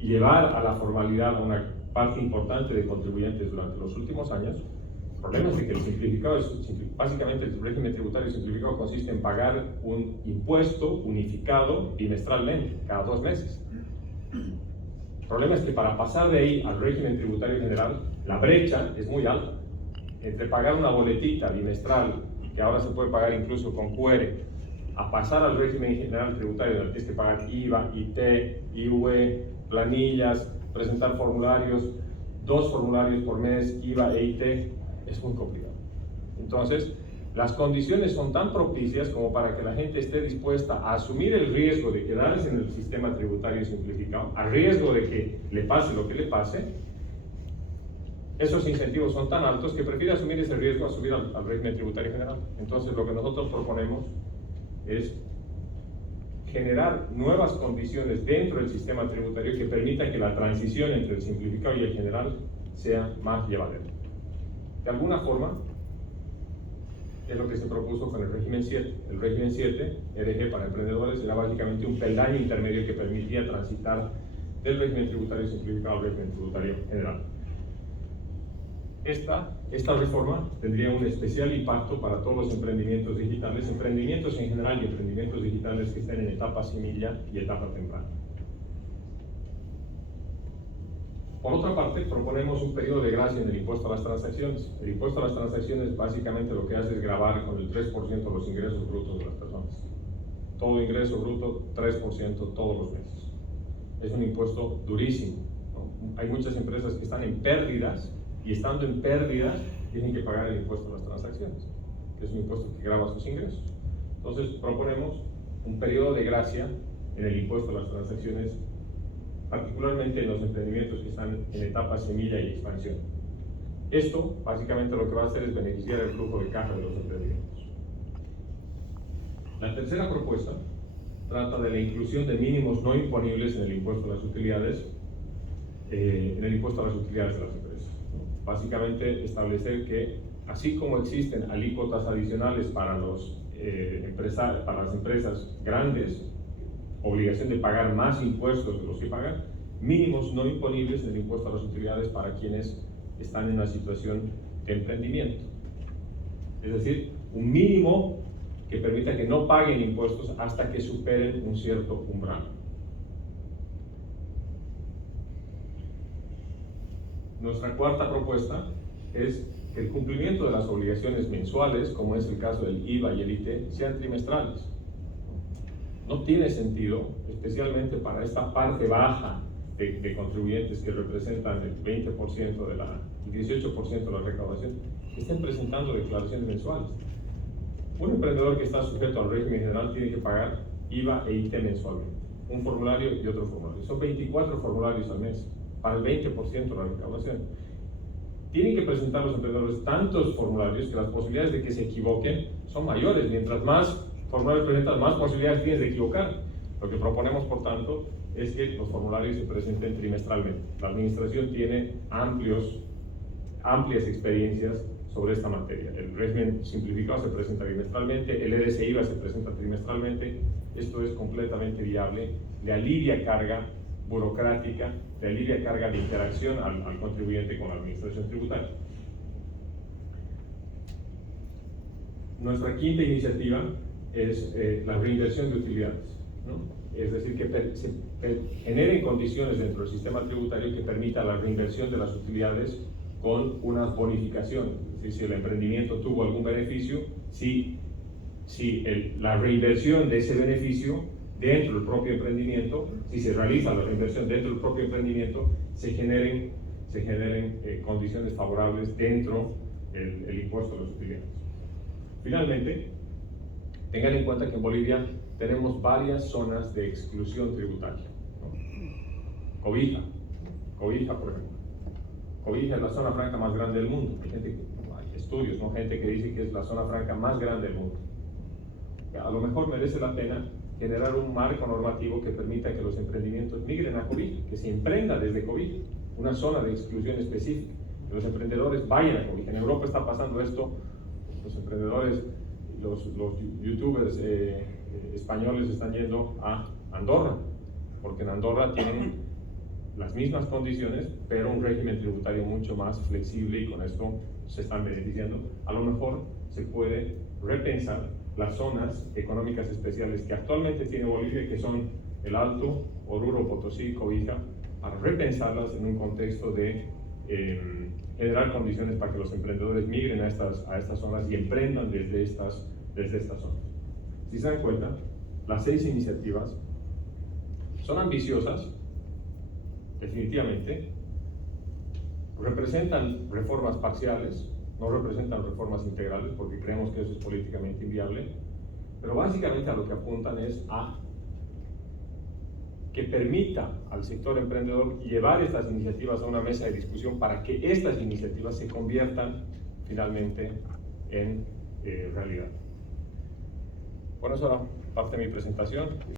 y llevar a la formalidad a una parte importante de contribuyentes durante los últimos años. El problema es que el simplificado, básicamente el régimen tributario simplificado consiste en pagar un impuesto unificado bimestralmente, cada 2 meses. El problema es que para pasar de ahí al régimen tributario general, la brecha es muy alta. Entre pagar una boletita bimestral, que ahora se puede pagar incluso con QR, a pasar al régimen general tributario, donde tienes que pagar IVA, IT, IUE, planillas, presentar formularios, 2 formularios por mes, IVA e IT, es muy complicado. Entonces, las condiciones son tan propicias como para que la gente esté dispuesta a asumir el riesgo de quedarse en el sistema tributario simplificado, a riesgo de que le pase lo que le pase. Esos incentivos son tan altos que prefiere asumir ese riesgo a subir al régimen tributario general. Entonces, lo que nosotros proponemos es generar nuevas condiciones dentro del sistema tributario que permitan que la transición entre el simplificado y el general sea más llevadera. De alguna forma, es lo que se propuso con el régimen 7. El régimen 7, EDG para emprendedores, era básicamente un peldaño intermedio que permitía transitar del régimen tributario simplificado al régimen tributario general. Esta reforma tendría un especial impacto para todos los emprendimientos digitales, emprendimientos en general y emprendimientos digitales que estén en etapa semilla y etapa temprana. Por otra parte, proponemos un periodo de gracia en el impuesto a las transacciones. El impuesto a las transacciones básicamente lo que hace es gravar con el 3% los ingresos brutos de las personas. Todo ingreso bruto, 3% todos los meses. Es un impuesto durísimo, ¿no? Hay muchas empresas que están en pérdidas y estando en pérdidas tienen que pagar el impuesto a las transacciones, que es un impuesto que grava sus ingresos. Entonces proponemos un periodo de gracia en el impuesto a las transacciones, particularmente en los emprendimientos que están en etapa semilla y expansión. Esto básicamente lo que va a hacer es beneficiar el flujo de caja de los emprendimientos. La tercera propuesta trata de la inclusión de mínimos no imponibles en el impuesto a las utilidades, de las empresas. Básicamente establecer que, así como existen alícuotas adicionales para las empresas grandes, obligación de pagar más impuestos de los que pagan, mínimos no imponibles en el impuesto a las utilidades para quienes están en una situación de emprendimiento. Es decir, un mínimo que permita que no paguen impuestos hasta que superen un cierto umbral. Nuestra cuarta propuesta es que el cumplimiento de las obligaciones mensuales, como es el caso del IVA y el IT, sean trimestrales. No tiene sentido, especialmente para esta parte baja de contribuyentes que representan el 20% el 18% de la recaudación, que estén presentando declaraciones mensuales. Un emprendedor que está sujeto al régimen general tiene que pagar IVA e IT mensualmente, un formulario y otro formulario. Son 24 formularios al mes, para el 20% de la recaudación. Tienen que presentar los emprendedores tantos formularios que las posibilidades de que se equivoquen son mayores. Mientras más formularios presentas, más posibilidades tienes de equivocar. Lo que proponemos, por tanto, es que los formularios se presenten trimestralmente. La administración tiene amplias experiencias sobre esta materia. El régimen simplificado se presenta bimestralmente, el EDC-IVA se presenta trimestralmente. Esto es completamente viable, le alivia carga burocrática, le alivia carga de interacción al contribuyente con la administración tributaria. Nuestra quinta iniciativa es la reinversión de utilidades, ¿no? Es decir, que se generen condiciones dentro del sistema tributario que permita la reinversión de las utilidades con unas bonificaciones. Es decir, si el emprendimiento tuvo algún beneficio, si la reinversión de ese beneficio dentro del propio emprendimiento, si se realiza la reinversión dentro del propio emprendimiento, se generen condiciones favorables dentro del impuesto a las utilidades. Finalmente, tengan en cuenta que en Bolivia tenemos varias zonas de exclusión tributaria, ¿no? Cobija, por ejemplo. Cobija es la zona franca más grande del mundo. Hay estudios, ¿no? Gente que dice que es la zona franca más grande del mundo. A lo mejor merece la pena generar un marco normativo que permita que los emprendimientos migren a Cobija, que se emprenda desde Cobija, una zona de exclusión específica, que los emprendedores vayan a Cobija. En Europa está pasando esto, los emprendedores, los youtubers españoles están yendo a Andorra, porque en Andorra tienen las mismas condiciones, pero un régimen tributario mucho más flexible, y con esto se están beneficiando. A lo mejor se puede repensar las zonas económicas especiales que actualmente tiene Bolivia, que son el Alto, Oruro, Potosí, Cobija, para repensarlas en un contexto de generar condiciones para que los emprendedores migren a estas zonas y emprendan desde estas zonas. Si se dan cuenta, las 6 iniciativas son ambiciosas, definitivamente, representan reformas parciales, no representan reformas integrales porque creemos que eso es políticamente inviable, pero básicamente a lo que apuntan es a que permita al sector emprendedor llevar estas iniciativas a una mesa de discusión para que estas iniciativas se conviertan finalmente en realidad. Bueno, eso era parte de mi presentación.